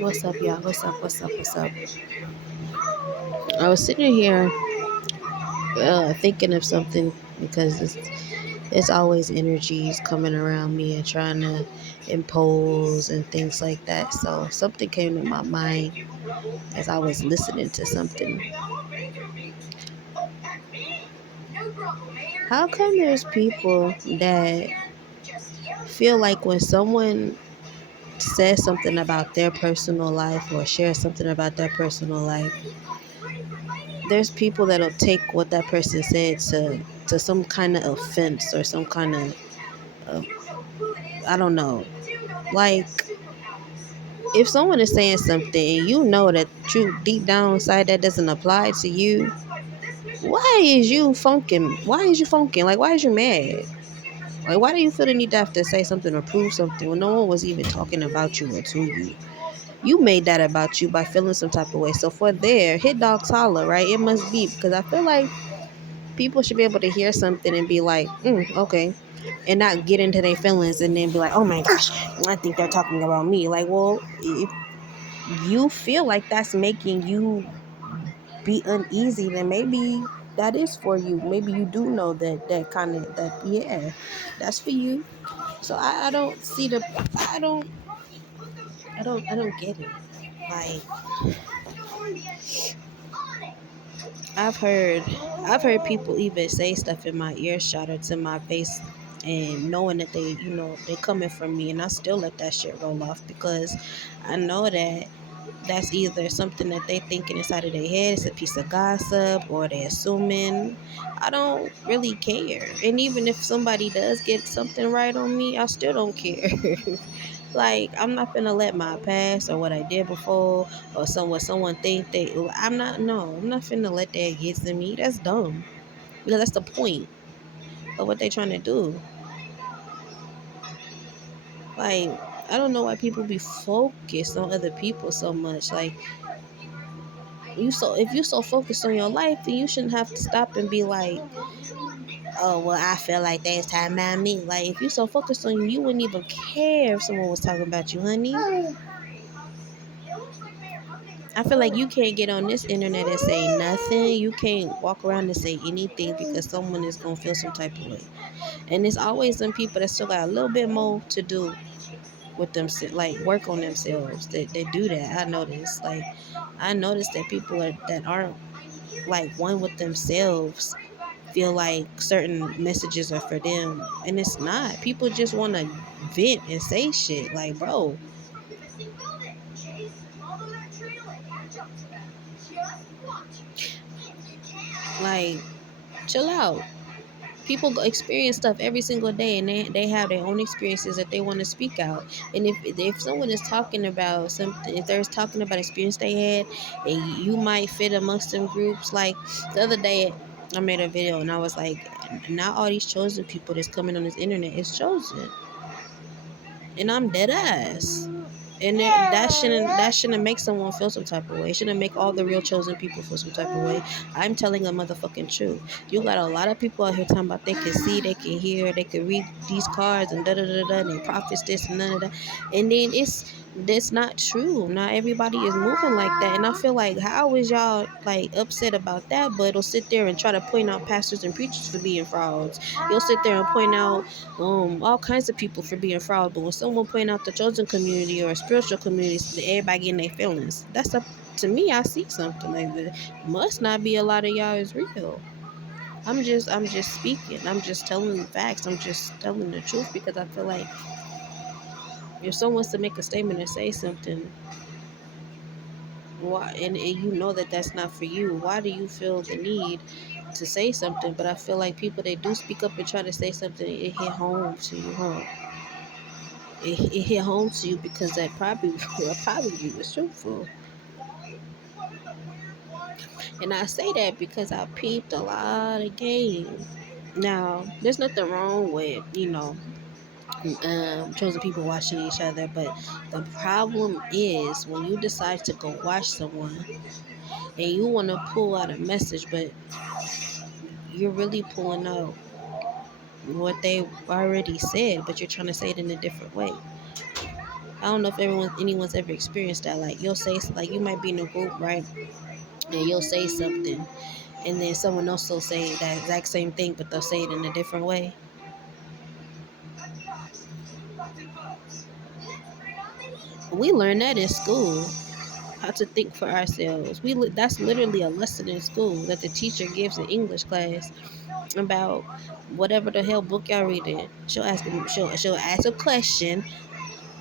What's up, y'all? What's up? What's up? What's up? I was sitting here thinking of something because it's always energies coming around me and trying to impose and things like that. So something came to my mind as I was listening to something. How come there's people that feel like when someone says something about their personal life or shares something about their personal life, there's people that'll take what that person said to some kind of offense or some kind of I don't know. Like if someone is saying something and you know that you deep down inside that doesn't apply to you, why is you funking? Why is you funking? Like why is you mad? Like why do you feel the need to have to say something or prove something when no one was even talking about you or to you? You made that about you by feeling some type of way. So for there, hit dogs holler, right? It must be because I feel like people should be able to hear something and be like, okay, and not get into their feelings and then be like, oh my gosh, I think they're talking about me. Like, well, if you feel like that's making you be uneasy, then maybe that is for you. Maybe you do know that kind of that, yeah, that's for you. So I don't see the, I don't, I don't get it. Like I've heard I've heard people even say stuff in my earshot or to my face and knowing that they coming from me and I still let that shit roll off because I know that that's either something that they thinking inside of their head, it's a piece of gossip or they assuming. I don't really care. And even if somebody does get something right on me, I still don't care. Like I'm not gonna let my past or what I did before or someone think they I'm not finna let that get to me. That's dumb. Because that's the point of what they trying to do. Like I don't know why people be focused on other people so much. Like if you so focused on your life, then you shouldn't have to stop and be like, oh well, I feel like they was talking about me. Like if you so focused on you, you wouldn't even care if someone was talking about you, honey. I feel like you can't get on this internet and say nothing. You can't walk around and say anything because someone is gonna feel some type of way. And it's always some people that still got a little bit more to do with them, like work on themselves. They do that. I notice. Like I noticed that people that aren't like one with themselves feel like certain messages are for them, and it's not. People just want to vent and say shit. Like, bro, like chill out. People experience stuff every single day and they have their own experiences that they want to speak out. And if someone is talking about something, if they're talking about experience they had and you might fit amongst them groups. Like the other day I made a video and I was like, not all these chosen people that's coming on this internet is chosen, and I'm dead ass. And that shouldn't make someone feel some type of way. It shouldn't make all the real chosen people feel some type of way. I'm telling a motherfucking truth. You got a lot of people out here talking about they can see, they can hear, they can read these cards and da da da da. And they prophets this and none of that. And then that's not true. Not everybody is moving like that. And I feel like how is y'all like upset about that? But it'll sit there and try to point out pastors and preachers for being frauds. You'll sit there and point out all kinds of people for being fraud. But when someone point out the chosen community or spiritual communities, everybody getting their feelings. That's a to me. I see something like that. Must not be a lot of y'all is real. I'm just speaking. I'm just telling the facts. I'm just telling the truth because I feel like if someone wants to make a statement and say something, why and you know that that's not for you, why do you feel the need to say something? But I feel like people that do speak up and try to say something, it hit home to you, huh? It hit home to you because that probably was truthful. And I say that because I peeped a lot of game. Now, there's nothing wrong with, chosen people watching each other, but the problem is when you decide to go watch someone and you want to pull out a message, but you're really pulling out what they already said, but you're trying to say it in a different way. I don't know if anyone's ever experienced that. Like you'll say, like you might be in a group, right? And you'll say something, and then someone else will say that exact same thing, but they'll say it in a different way. We learn that in school, how to think for ourselves. That's literally a lesson in school that the teacher gives in English class about whatever the hell book y'all reading. She'll ask a question,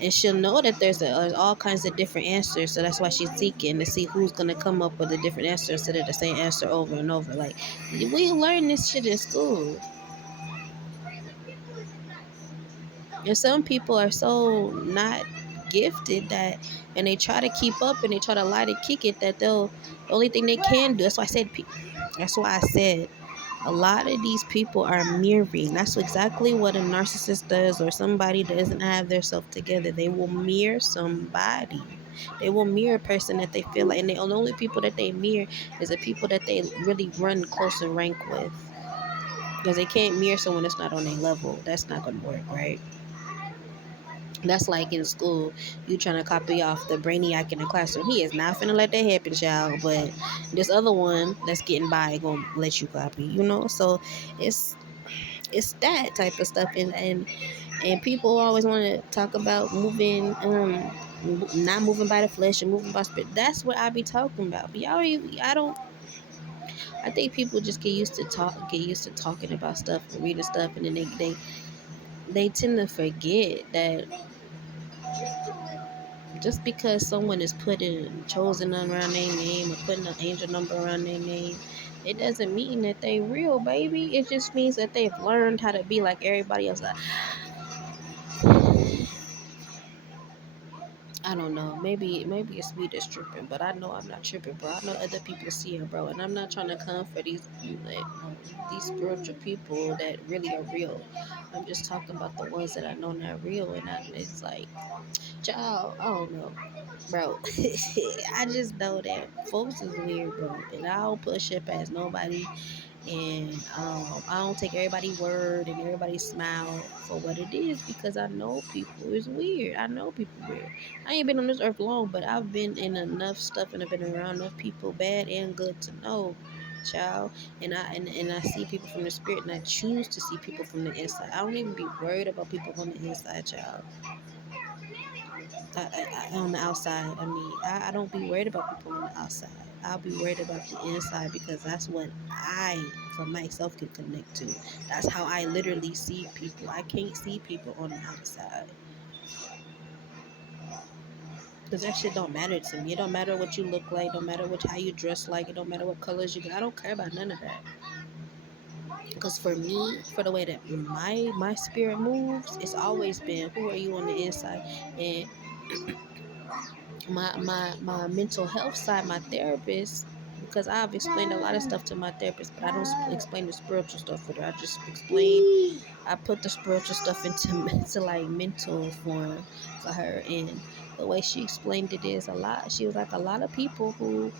and she'll know that there's all kinds of different answers. So that's why she's seeking to see who's gonna come up with a different answer instead of the same answer over and over. Like we learn this shit in school. And some people are so not gifted that, and they try to keep up and they try to lie to kick it, that the only thing they can do. That's why I said a lot of these people are mirroring. That's exactly what a narcissist does, or somebody that doesn't have their self together. They will mirror somebody. They will mirror a person that they feel like, and the only people that they mirror is the people that they really run close and rank with. Because they can't mirror someone that's not on their level. That's not going to work, right? That's like in school, you trying to copy off the brainiac in the classroom. He is not finna let that happen, child. But this other one that's getting by gonna let you copy, you know. So it's it's that type of stuff, and people always want to talk about moving, not moving by the flesh and moving by spirit. That's what I be talking about. But y'all, I don't. I think people just get used to talking about stuff and reading stuff, and then they tend to forget that just because someone is putting chosen around their name or putting an angel number around their name, it doesn't mean that they real, baby. It just means that they've learned how to be like everybody else. I don't know. Maybe it's me that's tripping, but I know I'm not tripping, bro. I know other people see it, bro, and I'm not trying to come for these spiritual people that really are real. I'm just talking about the ones that I know not real, and it's like, child, I don't know, bro. I just know that folks is weird, bro, and I don't push it past nobody. And I don't take everybody's word and everybody's smile for what it is, because I know people is weird. I know people weird. I ain't been on this earth long, but I've been in enough stuff and I've been around enough people, bad and good, to know, child. And I see people from the spirit, and I choose to see people from the inside. I don't even be worried about people on the inside, child. On the outside. I don't be worried about people on the outside. I'll be worried about the inside, because that's what I, for myself, can connect to. That's how I literally see people. I can't see people on the outside, because that shit don't matter to me. It don't matter what you look like. Don't matter how you dress like. It don't matter what colors you got. I don't care about none of that. Because for me, for the way that my spirit moves, it's always been, who are you on the inside? And my mental health side, my therapist, because I've explained a lot of stuff to my therapist, but I don't explain the spiritual stuff with her. I just explain. I put the spiritual stuff into like mental form for her, and the way she explained it is a lot. She was like, a lot of people who,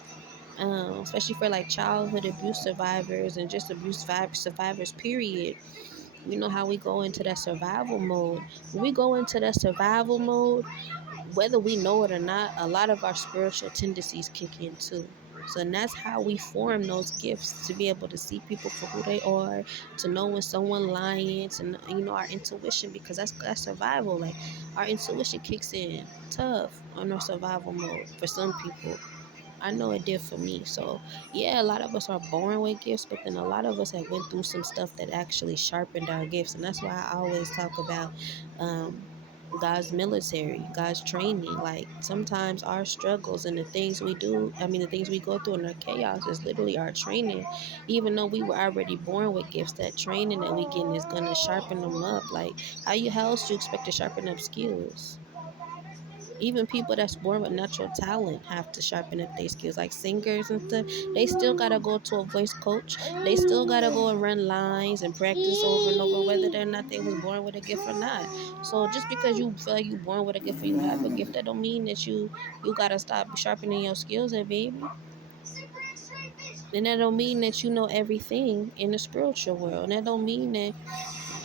especially for like childhood abuse survivors and just survivors, period. You know how we go into that survival mode. When we go into that survival mode, whether we know it or not, a lot of our spiritual tendencies kick in too. So, and that's how we form those gifts, to be able to see people for who they are, to know when someone lying, to our intuition, because that's survival. Like our intuition kicks in tough on our survival mode for some people. I know it did for me. So yeah, a lot of us are born with gifts, but then a lot of us have went through some stuff that actually sharpened our gifts, and that's why I always talk about um, God's military, God's training. Like sometimes our struggles and the things we do, the things we go through in our chaos is literally our training. Even though we were already born with gifts, that training that we get is gonna sharpen them up. Like how else do you expect to sharpen up skills? Even people that's born with natural talent have to sharpen up their skills, like singers and stuff. They still gotta go to a voice coach. They still gotta go and run lines and practice over and over, whether or not they was born with a gift or not. So just because you feel like you born with a gift or you have a gift, that don't mean that you gotta stop sharpening your skills, baby. And that don't mean that you know everything in the spiritual world. And that don't mean that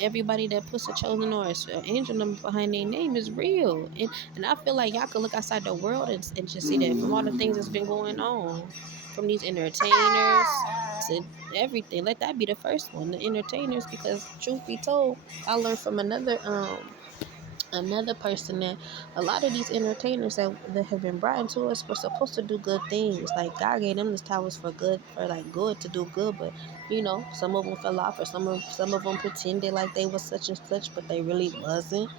everybody that puts a chosen or an angel number behind their name is real. And I feel like y'all could look outside the world and just see that from all the things that's been going on, from these entertainers to everything. Let that be the first one, the entertainers, because truth be told, I learned from another person that a lot of these entertainers that have been brought into us were supposed to do good things. Like God gave them these talents for good, for like good, to do good. But some of them fell off, or some of them pretended like they was such and such, but they really wasn't.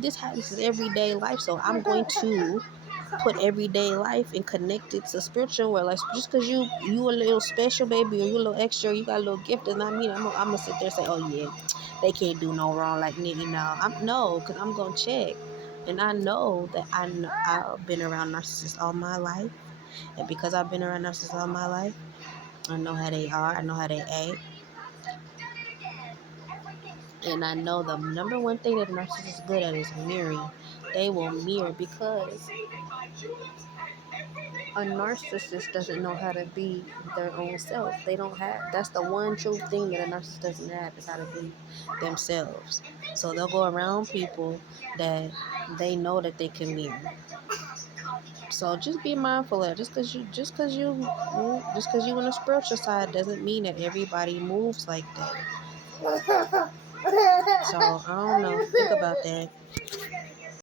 This happens in everyday life. So I'm going to put everyday life and connect it to spiritual world. Like, just because you a little special baby, or you a little extra, or you got a little gift, does not mean I'm gonna sit there and say, oh yeah, they can't do no wrong like me. I'm no, because I'm gonna check. And I know that I've been around narcissists all my life, and because I've been around narcissists all my life, I know how they are, I know how they act. And I know the number one thing that a narcissist is good at is mirroring. They will mirror, because a narcissist doesn't know how to be their own self. They don't have, that's the one true thing that a narcissist doesn't have, is how to be themselves. So they'll go around people that they know that they can mirror. So just be mindful of it. Just because you on the spiritual side doesn't mean that everybody moves like that. So I don't know. Think about that.